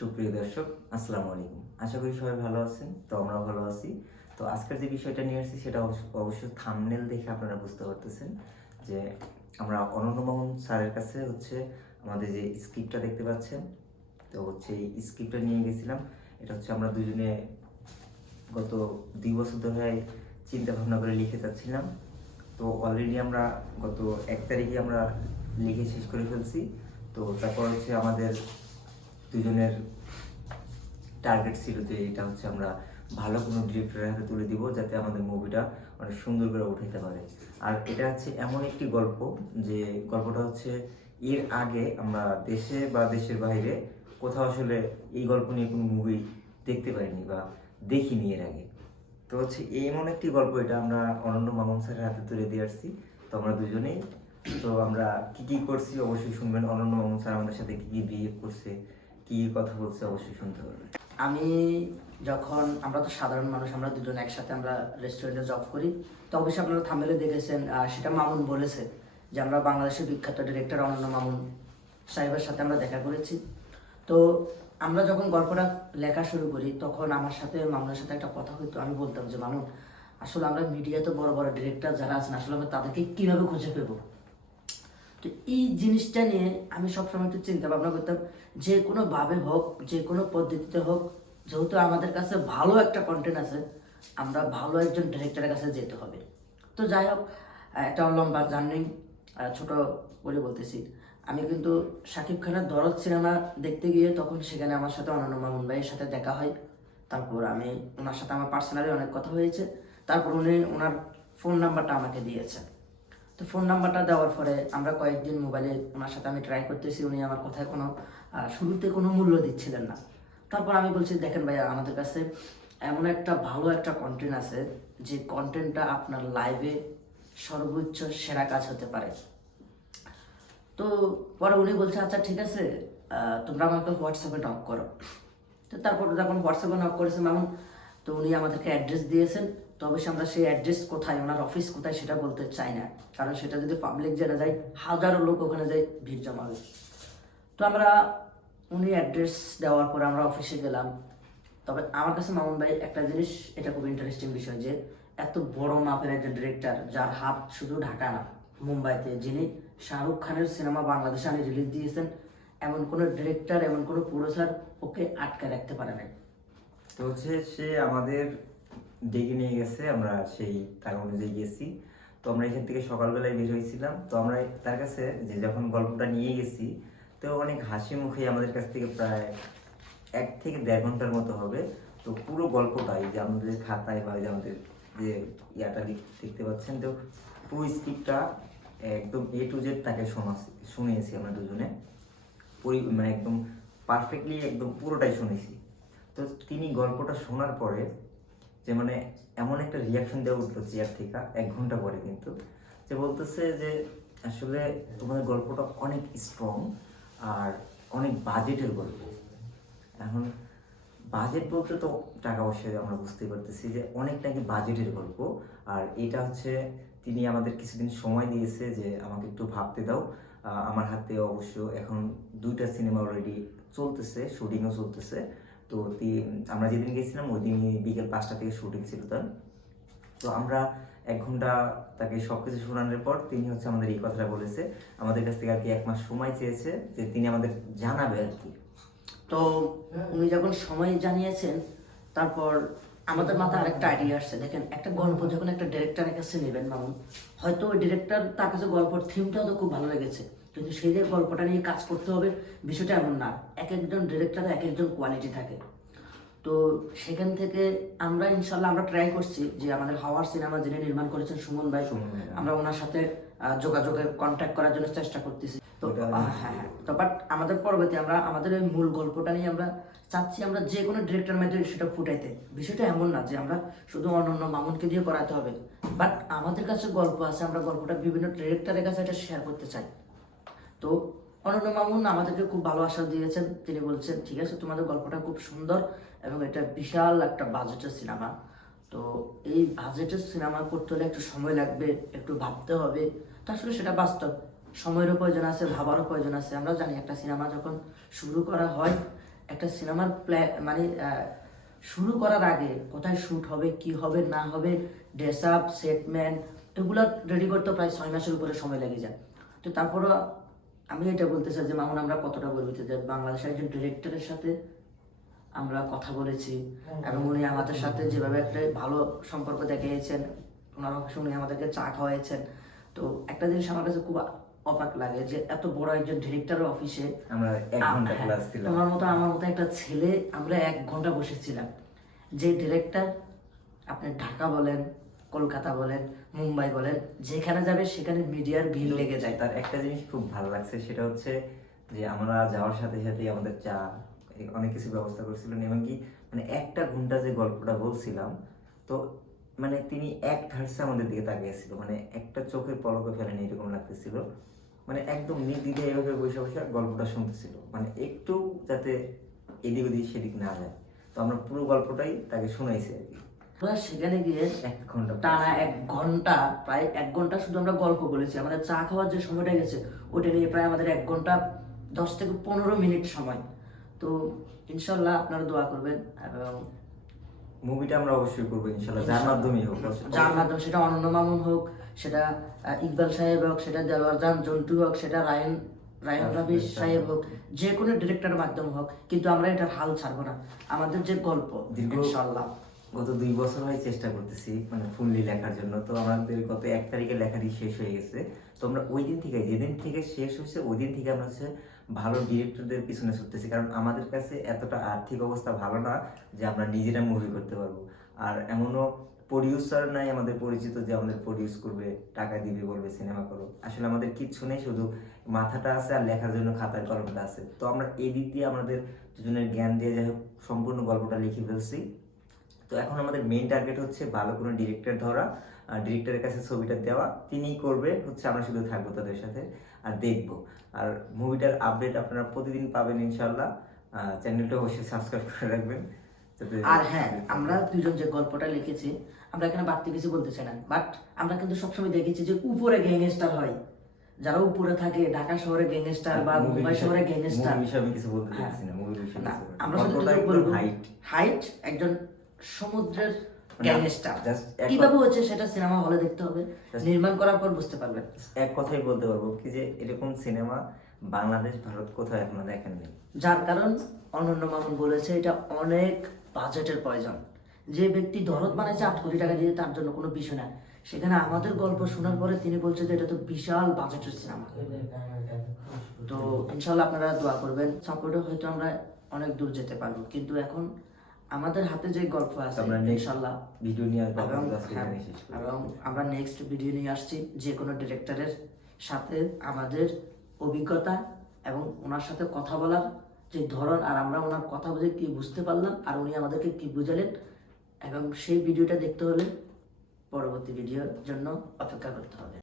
সুপ্রিয় দর্শক, আসসালামু আলাইকুম। আশা করি সবাই ভালো আছেন, তো আমরাও ভালো আছি। তো আজকের যে বিষয়টা নিয়ে আসছি, সেটা অবশ্য- থামনেল দেখে আপনারা বুঝতে পারতেছেন যে আমরা অনন্য মোহন স্যারের কাছে হচ্ছে আমাদের যে স্ক্রিপ্টটা দেখতে পাচ্ছেন, তো হচ্ছে এই স্ক্রিপ্টটা নিয়ে গেছিলাম। এটা হচ্ছে আমরা দুজনে গত দুই বছর ধরে চিন্তা ভাবনা করে লিখে যাচ্ছিলাম। তো অলরেডি আমরা গত এক তারিখে আমরা লিখে শেষ করে ফেলছি। তো তারপর হচ্ছে আমাদের দুজনের টার্গেট ছিল যে এটা হচ্ছে আমরা ভালো কোনো ডিরেক্টরের হাতে তুলে দিব যাতে আমাদের মুভিটা অনেক সুন্দর করে উঠাইতে পারে। আর এটা হচ্ছে এমন একটি গল্প যে গল্পটা হচ্ছে এর আগে আমরা দেশে বা দেশের বাইরে কোথাও আসলে এই গল্প নিয়ে কোনো মুভি দেখতে পাইনি বা দেখিনি এর আগে। তো হচ্ছে এমন একটি গল্প এটা আমরা অনন্য মামন স্যারের হাতে তুলে দিয়ে আসছি। তো আমরা দুজনেই, তো আমরা কি কি করছি অবশ্যই শুনবেন। অনন্য মামন স্যার আমাদের সাথে কি কি বিহেভ করছে কি কথা বলছে অবশ্যই শুনতে পারবেন আমি যখন, আমরা তো সাধারণ মানুষ, আমরা দুজন একসাথে আমরা রেস্টুরেন্টে জব করি, তো অবশ্যই আপনারা থামেলে দেখেছেন সেটা মামুন বলেছে যে আমরা বাংলাদেশের বিখ্যাত ডিরেক্টর অনন্য মামুন সাহেবের সাথে আমরা দেখা করেছি। তো আমরা যখন গল্পটা লেখা শুরু করি, তখন আমার সাথে, মামুনের সাথে একটা কথা হইতো, আমি বলতাম যে, মামুন, আসলে আমরা মিডিয়াতে বড় বড় ডিরেক্টর যারা আছেন, আসলে আমরা তাদেরকে কীভাবে খুঁজে পেবো? তো এই জিনিসটা নিয়ে আমি সবসময় একটু চিন্তা ভাবনা করতাম, যে কোনো ভাবে হোক, যে কোনো পদ্ধতিতে হোক, যেহেতু আমাদের কাছে ভালো একটা কন্টেন্ট আছে, আমরা ভালো একজন ডিরেক্টরের কাছে যেতে হবে। তো যাই হোক একটা লম্বা জার্নি ছোট বলে বলতেছি। আমি কিন্তু শাকিব খানের দরদ সিনেমা দেখতে গিয়ে তখন সেখানে আমার সাথে অনন্য মামুন ভাইয়ের সাথে দেখা হয়। তারপর আমি ওনার সাথে আমার পার্সোনালি অনেক কথা হয়েছে। তারপর উনি ওনার ফোন নাম্বারটা আমাকে দিয়েছেন তো ফোন নাম্বারটা দেওয়ার পরে আমরা কয়েকদিন মোবাইলে ওনার সাথে আমি ট্রাই করতেছি, উনি আমার কথায় কোনো শুরুতে কোনো মূল্য দিচ্ছিলেন না। তারপর আমি বলছি, দেখেন ভাইয়া, আমাদের কাছে এমন একটা ভালো একটা কন্টেন্ট আছে, যে কন্টেন্টটা আপনার লাইভে সর্বোচ্চ সেরা কাজ হতে পারে। তো পরে উনি বলছে আচ্ছা ঠিক আছে তোমরা আমাকে হোয়াটসঅ্যাপে নক করো। তো তারপর যখন হোয়াটসঅ্যাপে নক করেছে মামুন তো উনি আমাদেরকে অ্যাড্রেস দিয়েছেন। তো অবশ্যই আমরা সেই অ্যাড্রেস কোথায়, ওনার অফিস কোথায় সেটা বলতে চাই না। কারণ সেটা যদি পাবলিক জেনে যায়, হাজারো লোক ওখানে যায় ভিড় জমাবে। তো আমরা উনি অ্যাড্রেস দেওয়ার পরে আমরা অফিসে গেলাম। তবে আমার কাছে মামুন ভাই, একটা জিনিস, এটা খুব ইন্টারেস্টিং বিষয় যে, এত বড় মাপের একজন ডিরেক্টর যার হাত শুধু ঢাকা না, মুম্বাইতে, যিনি শাহরুখ খানের সিনেমা বাংলাদেশে আনি রিলিজ দিয়েছেন, এমন কোনো ডিরেক্টর এমন কোনো প্রডিউসার ওকে আটকে রাখতে পারে নাই। তো হচ্ছে সে আমাদের ডেকে নিয়ে গেছে, আমরা সেই তার অনুযায়ী গেছি। তো আমরা এখান থেকে সকালবেলায় বের হয়েছিলাম। তো আমরা তার কাছে যে যখন গল্পটা নিয়ে গেছি, তো অনেক হাসি মুখে আমাদের কাছ থেকে প্রায় এক থেকে দেড় ঘণ্টার মতো হবে। তো পুরো গল্পটাই যে আমাদের খাতায় বা যে আমাদের যে ইয়াটা দেখতে পাচ্ছেন, তো পুরো স্ক্রিপ্টটা একদম এ টু জেড তাকে শোনা শুনিয়েছি আমরা দুজনে। পরি- মানে একদম পারফেক্টলি একদম পুরোটাই শুনেছি। তো তিনি গল্পটা শোনার পরে যে মানে এমন একটা রিয়াকশন দেওয়া উঠল চেয়ার থেকে, এক ঘণ্টা পরে কিন্তু, যে বলতেছে যে আসলে তোমাদের গল্পটা অনেক স্ট্রং আর অনেক বাজেটের গল্প। এখন বাজেট বলতে তো টাকা পয়সা আমরা বুঝতে পারতেছি যে অনেক নাকি বাজেটের গল্প। আর এটা হচ্ছে তিনি আমাদের কিছুদিন সময় দিয়েছে যে আমাকে একটু ভাবতে দাও। আমার হাতে অবশ্য এখন দুইটা সিনেমা অলরেডি চলতেছে শুটিংও চলতেছে। তো আমরা যেদিন গেছিলাম ওই দিনই বিকেল পাঁচটা থেকে শুটিং ছিল তার। তো আমরা এক ঘণ্টা তাকে সব কিছু শোনানোর পর তিনি হচ্ছে আমাদের এই কথাটা বলেছে। আমাদের কাছ থেকে আর কি এক মাস সময় চেয়েছে যে তিনি আমাদের জানাবে আর কি। তো উনি যখন সময় জানিয়েছেন, তারপর আমাদের মাথায় আরেকটা আইডিয়া আসছে। দেখেন, একটা গল্প যখন একটা ডিরেক্টরের কাছে নেবেন মামুন, হয়তো ওই ডিরেক্টর তার কাছে গল্পের থিমটাও তো খুব ভালো লেগেছে। কিন্তু সেই যে গল্পটা নিয়ে কাজ করতে হবে বিষয়টা এমন না। এক একজন ডিরেক্টরের এক একজন কোয়ালিটি থাকে। তো সেখান থেকে আমরা ইনশাল্লাহ আমরা ট্রাই করছি যে আমাদের হাওয়ার সিনেমা যিনি নির্মাণ করেছেন সুমন ভাই আমরা ওনার সাথে যোগাযোগের কন্ট্যাক্ট করার জন্য চেষ্টা করতেছি। তো হ্যাঁ হ্যাঁ। তো বাট আমাদের পরবর্তী আমরা আমাদের ওই মূল গল্পটা নিয়ে আমরা চাচ্ছি আমরা যে কোনো ডিরেক্টর মাধ্যমে সেটা ফুটাইতে। বিষয়টা এমন না যে আমরা শুধু অনন্য মামুনকে দিয়ে করাতে হবে। বাট আমাদের কাছে গল্প আছে আমরা গল্পটা বিভিন্ন ডিরেক্টরের কাছে এটা শেয়ার করতে চাই। তো অনন্য মামুন আমাদেরকে খুব ভালো আশা দিয়েছেন। তিনি বলছেন, ঠিক আছে, তোমাদের গল্পটা খুব সুন্দর এবং এটা বিশাল একটা বাজেটের সিনেমা তো এই বাজেটের সিনেমা করতে হলে একটু সময় লাগবে, একটু ভাবতে হবে। তো আসলে সেটা বাস্তব। সময়েরও প্রয়োজন আছে, ভাবারও প্রয়োজন আছে। আমরা জানি একটা সিনেমা যখন শুরু করা হয়, একটা সিনেমার প্ল্যান মানে শুরু করার আগে কোথায় শ্যুট হবে, কি হবে, না হবে ড্রেস আপ সেটম্যান এগুলো রেডি করতে প্রায় ছয় মাসের উপরে সময় লেগে যায়। তো তারপরও আমি এটা বলতে চাই যে মামুন আমরা কতটা গর্বিত যে বাংলাদেশের একজন ডিরেক্টরের সাথে আমরা কথা বলেছি এবং উনি আমাদের সাথে যেভাবে একটা ভালো সম্পর্ক দেখিয়েছেন ওনার উনি আমাদেরকে চা খাওয়াইছেন। তো একটা জিনিস আমার কাছে খুব অবাক লাগে যে এত বড় একজন ডিরেক্টরের অফিসে আমরা এক ঘণ্টা হ্যাঁ, ক্লাস ছিলাম। তোমার মতো আমার মতো একটা ছেলে আমরা এক ঘণ্টা বসেছিলাম। যে ডিরেক্টর আপনি ঢাকা বলেন কলকাতা বলেন, মুম্বাই বলেন, যেখানে যাবে সেখানে মিডিয়ার ভিড় লেগে যায়। তার একটা জিনিস খুব ভালো লাগছে, সেটা হচ্ছে যে আমরা যাওয়ার সাথে সাথে আমাদের চা অনেক কিছু ব্যবস্থা করছিলেন এমনকি মানে একটা ঘণ্টা যে গল্পটা বলছিলাম, তো মানে তিনি এক ধারসে আমাদের দিকে তাকিয়েছিল মানে একটা চোখের পলকে ফেলেনি এরকম লাগতেছিল। মানে একদম নির্দিকে এইভাবে বসে বসে গল্পটা শুনতেছিল মানে একটু যাতে এদিক ওদিক সেদিক না যায়। তো আমরা পুরো গল্পটাই তাকে শোনাইছি আর কি। আমরা সেখানে গিয়ে এক ঘণ্টা টানা এক ঘণ্টা প্রায় এক ঘণ্টা শুধু আমরা গল্প বলেছি আমাদের চা খাওয়ার যে সময়টা গেছে ওটা নিয়ে প্রায় আমাদের এক ঘণ্টা দশ থেকে পনেরো মিনিট সময়। তো ইনশাল্লাহ আপনারা দোয়া করবেন এবং মুভিটা আমরা অবশ্যই করব ইনশাল্লাহ যার মাধ্যমেই হোক। যার মাধ্যমে সেটা অনন্য মামুন হোক সেটা ইকবাল সাহেব হোক সেটা দেওয়ার জান জন্টু হোক সেটা রায়ন রায়ন রবি সাহেব হোক। যে কোনো ডিরেক্টরের মাধ্যমে হোক কিন্তু আমরা এটার হাল ছাড়বো না। আমাদের যে গল্প ইনশাল্লাহ। গত দুই বছর হয় চেষ্টা করতেছি মানে ফুললি লেখার জন্য। তো আমাদের গত এক তারিখে লেখাটি শেষ হয়ে গেছে। তো আমরা ওই দিন থেকে, যেদিন থেকে শেষ হয়েছে, ওই দিন থেকে আমরা হচ্ছে ভালো ডিরেক্টরদের পিছনে ছুটতেছি। কারণ আমাদের কাছে এতটা আর্থিক অবস্থা ভালো না যে আমরা নিজেরা মুভি করতে পারব। আর এমনও প্রডিউসার নাই আমাদের পরিচিত যে আমাদের প্রডিউস করবে, টাকা দিবে, বলবে সিনেমা করো আসলে আমাদের কিচ্ছু নেই, শুধু মাথাটা আছে আর লেখার জন্য খাতার কলমটা আছে। তো আমরা এই দিক দিয়ে আমাদের দুজনের জ্ঞান দিয়ে যাই হোক, সম্পূর্ণ গল্পটা লিখে ফেলছি। তো এখন আমাদের মেইন টার্গেট হচ্ছে ভালো কোনো ডিরেক্টর ধরা ডিরেক্টরের কাছে ছবিটা দেওয়া তিনিই করবে হচ্ছে আমরা শুধু থাকব তাদের সাথে আর দেখব আর মুভিটার আপডেট আপনারা প্রতিদিন পাবেন ইনশাল্লাহ চ্যানেলটা অবশ্যই সাবস্ক্রাইব করে রাখবেন আর হ্যাঁ আমরা দুজন যে গল্পটা লিখেছি আমরা এখানে বাড়তি কিছু বলতে চাই না বাট আমরা কিন্তু সবসময় দেখেছি যে উপরে গ্যাংস্টার হয় যারা উপরে থাকে ঢাকা শহরে গ্যাংস্টার বা মুম্বাই শহরে গ্যাংস্টার আমি কিছু বলতে হ্যাঁ। না মুভির বিষয়ে। আমরা শুধু বলব height। হাইট একজন সমুদ্রের মানে গ্যাংস্টার কীভাবে হচ্ছে সেটা সিনেমা হলে দেখতে হবে। নির্মাণ করার পর বুঝতে পারবেন। এক কথাই বলতে পারব কি যে এরকম সিনেমা বাংলাদেশ ভারত কোথাও এখনও দেখেননি যার কারণ অনন্য মামুন বলেছে এটা অনেক বাজেটের প্রয়োজন যে ব্যক্তি দরদ বানাইছে আট কোটি টাকা দিয়ে তার জন্য কোনো বিষয় না সেখানে আমাদের গল্প শোনার পরে তিনি বলছে যে এটা তো বিশাল বাজেটের সিনেমা। তো ইনশাল্লাহ আপনারা দোয়া করবেন। সাপোর্টে হয়তো আমরা অনেক দূর যেতে পারব। কিন্তু এখন আমাদের হাতে যে গল্প আছে আমরা next ইনশাল্লাহ। ভিডিও নিয়ে হ্যাঁ, এবং আমরা নেক্সট ভিডিও নিয়ে আসছি যে কোনো ডিরেক্টরের সাথে আমাদের অভিজ্ঞতা এবং ওনার সাথে কথা বলার যে ধরন আর আমরা ওনার কথা বুঝে কি বুঝতে পারলাম আর উনি আমাদেরকে কি বুঝালেন এবং সেই ভিডিওটা দেখতে হলে পরবর্তী ভিডিওর জন্য অপেক্ষা করতে হবে।